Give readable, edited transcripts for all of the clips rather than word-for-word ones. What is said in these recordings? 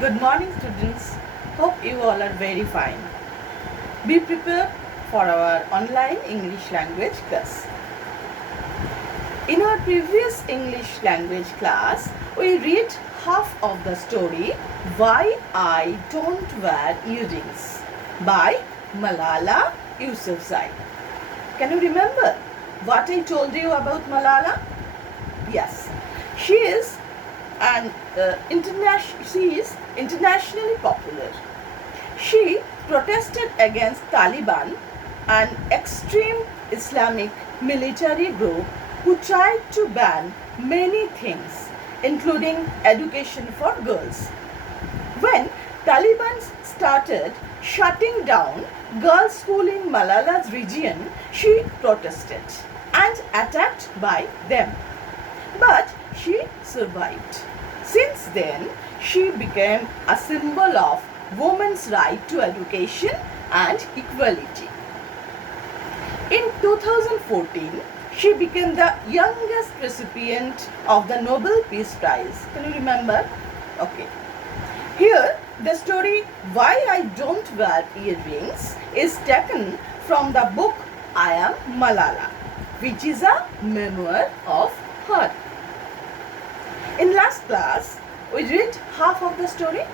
Good morning, students. Hope you all are very fine. Be prepared for our online English language class. In our previous English language class, we read half of the story Why I Don't Wear Earrings by Malala Yousafzai. Can you remember what I told you about Malala? Yes, she is internationally popular. She protested against Taliban, an extreme Islamic military group who tried to ban many things, including education for girls. When Taliban started shutting down girls' school in Malala's region, she protested and attacked by them. But she survived. Since then, she became a symbol of women's right to education and equality. In 2014, she became the youngest recipient of the Nobel Peace Prize. Can you remember? Okay. Here, the story Why I Don't Wear Earrings is taken from the book I Am Malala, which is a memoir of her. In last class, we read half of the story.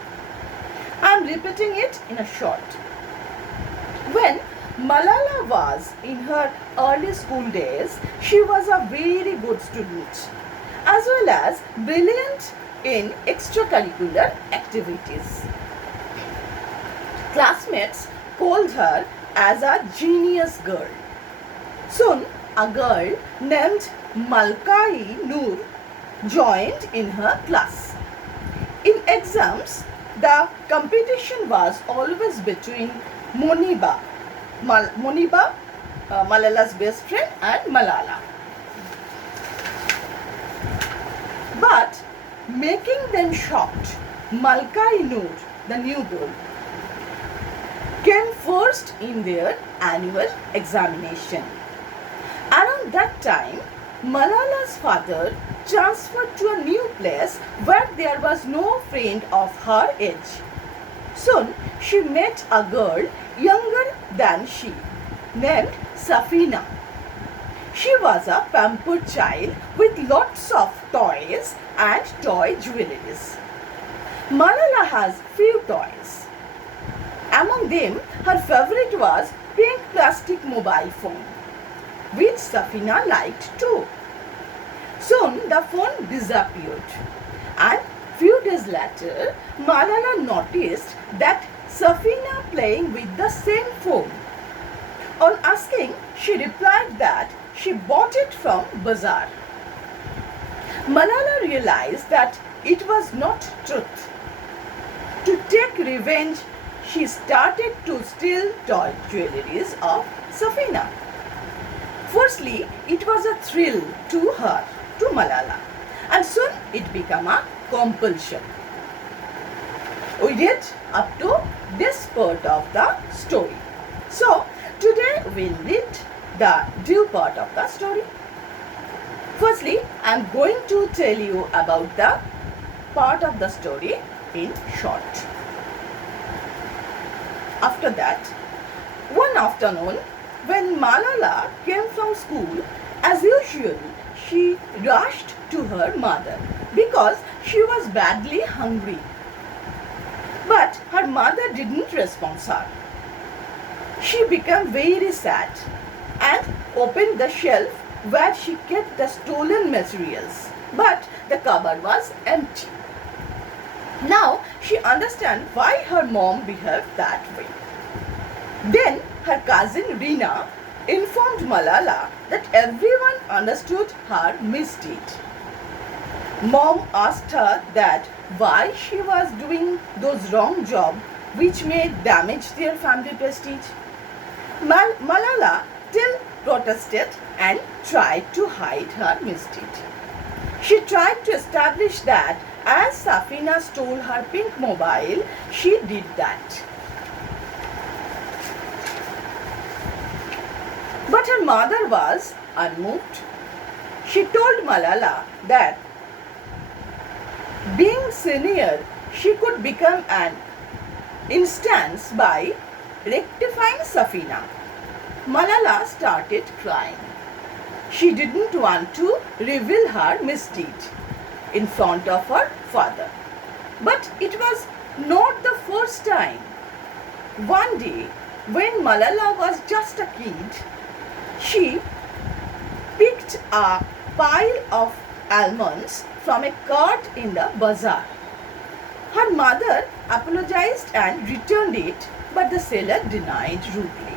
I am repeating it in a short. When Malala was in her early school days, she was a very good student as well as brilliant in extracurricular activities. Classmates called her as a genius girl. Soon, a girl named Malkai Noor joined in her class. In exams, the competition was always between Moniba, Malala's best friend, and Malala. But making them shocked, Malkai Noor, the new girl, came first in their annual examination. Around that time, Malala's father transferred to a new place where there was no friend of her age. Soon, she met a girl younger than she, named Safina. She was a pampered child with lots of toys and toy jewelries. Malala has few toys. Among them, her favorite was pink plastic mobile phone, which Safina liked too. Soon the phone disappeared, and few days later, Malala noticed that Safina playing with the same phone. On asking, she replied that she bought it from bazaar. Malala realized that it was not truth. To take revenge, she started to steal toy jewelries of Safina. Firstly, it was a thrill to her, to Malala, and soon it became a compulsion. We did up to this part of the story. So, today we'll read the due part of the story. Firstly, I am going to tell you about the part of the story in short. After that, one afternoon, when Malala came from school, as usual, she rushed to her mother because she was badly hungry. But her mother didn't respond her. She became very sad and opened the shelf where she kept the stolen materials. But the cupboard was empty. Now she understood why her mom behaved that way. Then her cousin Rina informed Malala that everyone understood her misdeed. Mom asked her that why she was doing those wrong jobs which may damage their family prestige. Malala still protested and tried to hide her misdeed. She tried to establish that as Safina stole her pink mobile, she did that. But her mother was unmoved. She told Malala that Being senior, she could become an instance by rectifying Safina. Malala started crying. She didn't want to reveal her misdeed in front of her father. But it was not the first time. One day, when Malala was just a kid, she picked a pile of almonds from a cart in the bazaar. Her mother apologized and returned it, but the seller denied rudely.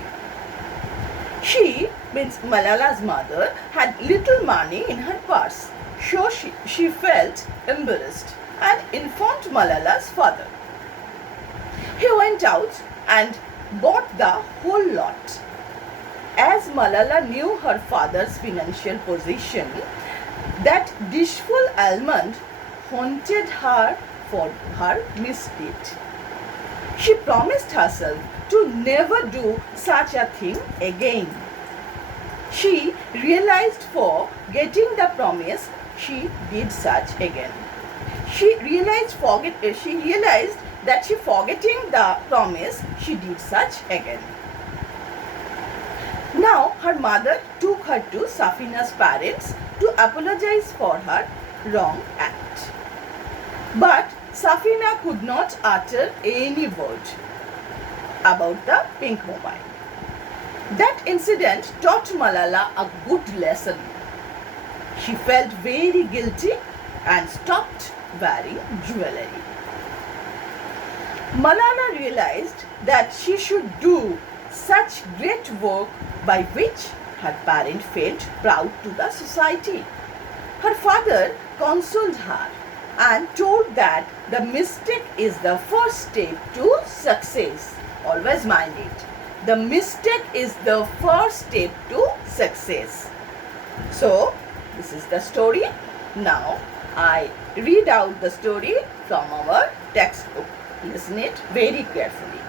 She, means Malala's mother, had little money in her purse, so she felt embarrassed and informed Malala's father. He went out and bought the whole lot. As Malala knew her father's financial position, that dishful almond haunted her for her misdeed. She promised herself to never do such a thing again. She realized for getting the promise she did such again. She realized that she forgetting the promise she did such again. Now her mother took her to Safina's parents to apologize for her wrong act. But Safina could not utter any word about the pink mobile. That incident taught Malala a good lesson. She felt very guilty and stopped wearing jewelry. Malala realized that she should do such great work by which her parents felt proud to the society. Her father consoled her and told that the mistake is the first step to success. Always mind it. The mistake is the first step to success. So, this is the story. Now, I read out the story from our textbook. Listen it very carefully.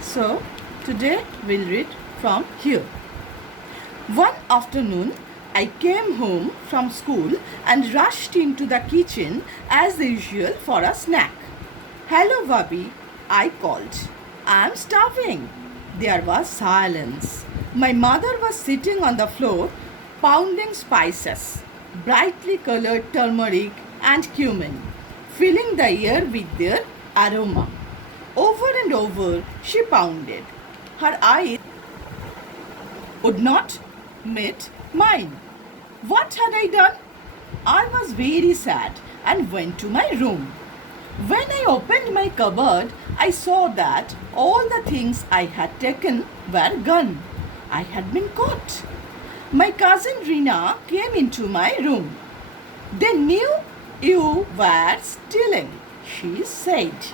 So, today we'll read from here. One afternoon, I came home from school and rushed into the kitchen as usual for a snack. "Hello, Bobby," I called. "I'm starving." There was silence. My mother was sitting on the floor, pounding spices, brightly colored turmeric and cumin, filling the air with their aroma. Over and over she pounded. Her eyes would not meet mine. What had I done? I was very sad and went to my room. When I opened my cupboard, I saw that all the things I had taken were gone. I had been caught. My cousin Rina came into my room. "They knew you were stealing," she said.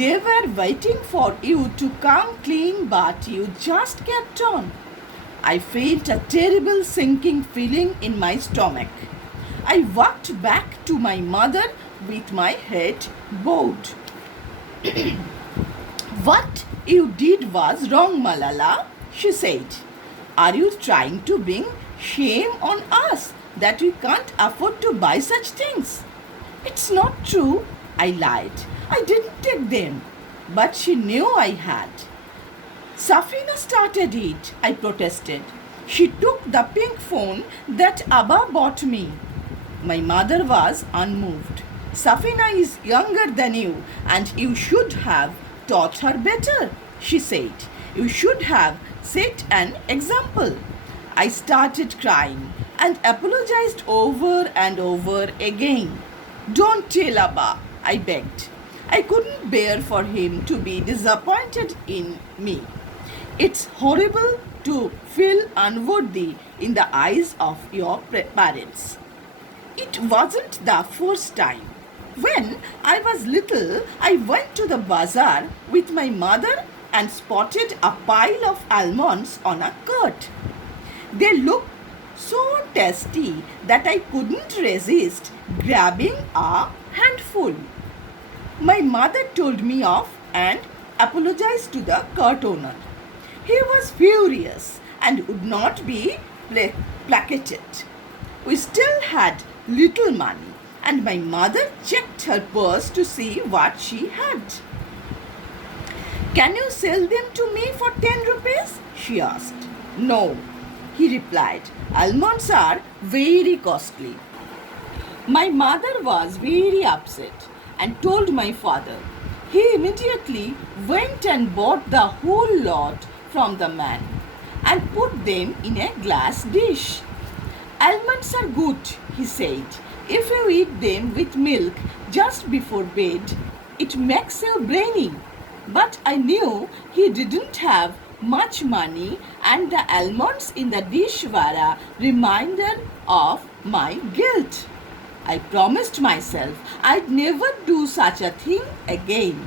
"They were waiting for you to come clean, but you just kept on." I felt a terrible sinking feeling in my stomach. I walked back to my mother with my head bowed. "What you did was wrong, Malala," she said. "Are you trying to bring shame on us that we can't afford to buy such things?" "It's not true," I lied. "I didn't take them." But she knew I had. "Safina started it," I protested. "She took the pink phone that Abba bought me." My mother was unmoved. "Safina is younger than you and you should have taught her better," she said. "You should have set an example." I started crying and apologized over and over again. "Don't tell Abba," I begged. I couldn't bear for him to be disappointed in me. It's horrible to feel unworthy in the eyes of your parents. It wasn't the first time. When I was little, I went to the bazaar with my mother and spotted a pile of almonds on a cart. They looked so tasty that I couldn't resist grabbing a handful. My mother told me off and apologized to the cart owner. He was furious and would not be placated. We still had little money, and my mother checked her purse to see what she had. "Can you sell them to me for 10 rupees?" she asked. "No," he replied. "Almonds are very costly." My mother was very upset and told my father. He immediately went and bought the whole lot from the man and put them in a glass dish. "Almonds are good," he said. "If you eat them with milk just before bed, it makes you brainy." But I knew he didn't have much money, and the almonds in the dish were a reminder of my guilt. I promised myself I'd never do such a thing again.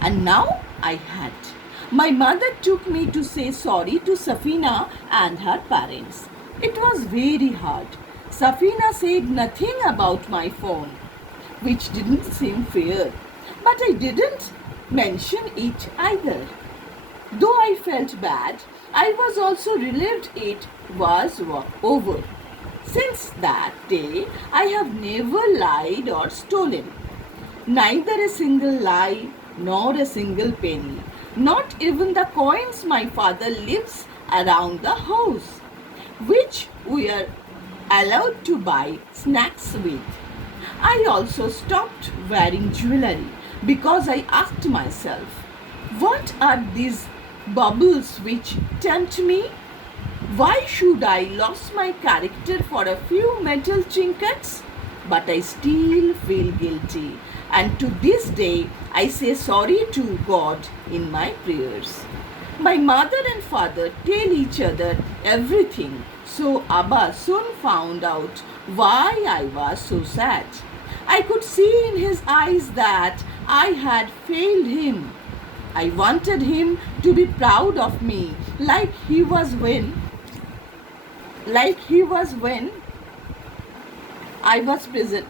And now I had. My mother took me to say sorry to Safina and her parents. It was very hard. Safina said nothing about my phone, which didn't seem fair. But I didn't mention it either. Though I felt bad, I was also relieved it was over. Since that day, I have never lied or stolen. Neither a single lie nor a single penny. Not even the coins my father leaves around the house, which we are allowed to buy snacks with. I also stopped wearing jewelry because I asked myself, what are these bubbles which tempt me? Why should I lose my character for a few metal trinkets? But I still feel guilty, and to this day I say sorry to God in my prayers. My mother and father tell each other everything, so Abba soon found out why I was so sad. I could see in his eyes that I had failed him. I wanted him to be proud of me like he was when I was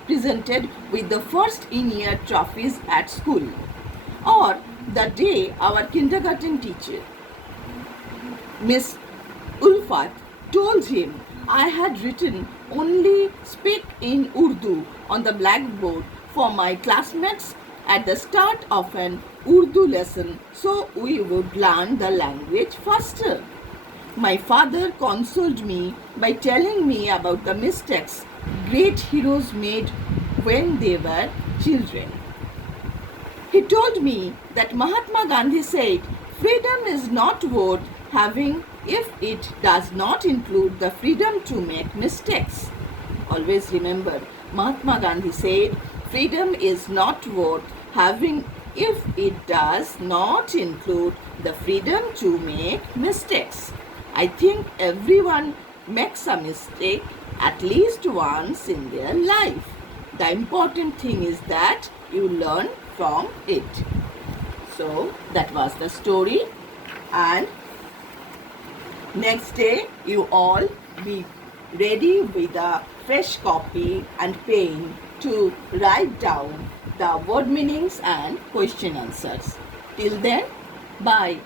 presented with the first in-year trophies at school, or the day our kindergarten teacher, Miss Ulfat, told him I had written only "Speak in Urdu" on the blackboard for my classmates at the start of an Urdu lesson so we would learn the language faster. My father consoled me by telling me about the mistakes great heroes made when they were children. He told me that Mahatma Gandhi said, "Freedom is not worth having if it does not include the freedom to make mistakes." Always remember, Mahatma Gandhi said, freedom is not worth having if it does not include the freedom to make mistakes. I think everyone makes a mistake at least once in their life. The important thing is that you learn from it. So that was the story, and next day you all be ready with a fresh copy and pen to write down the word meanings and question answers. Till then, bye.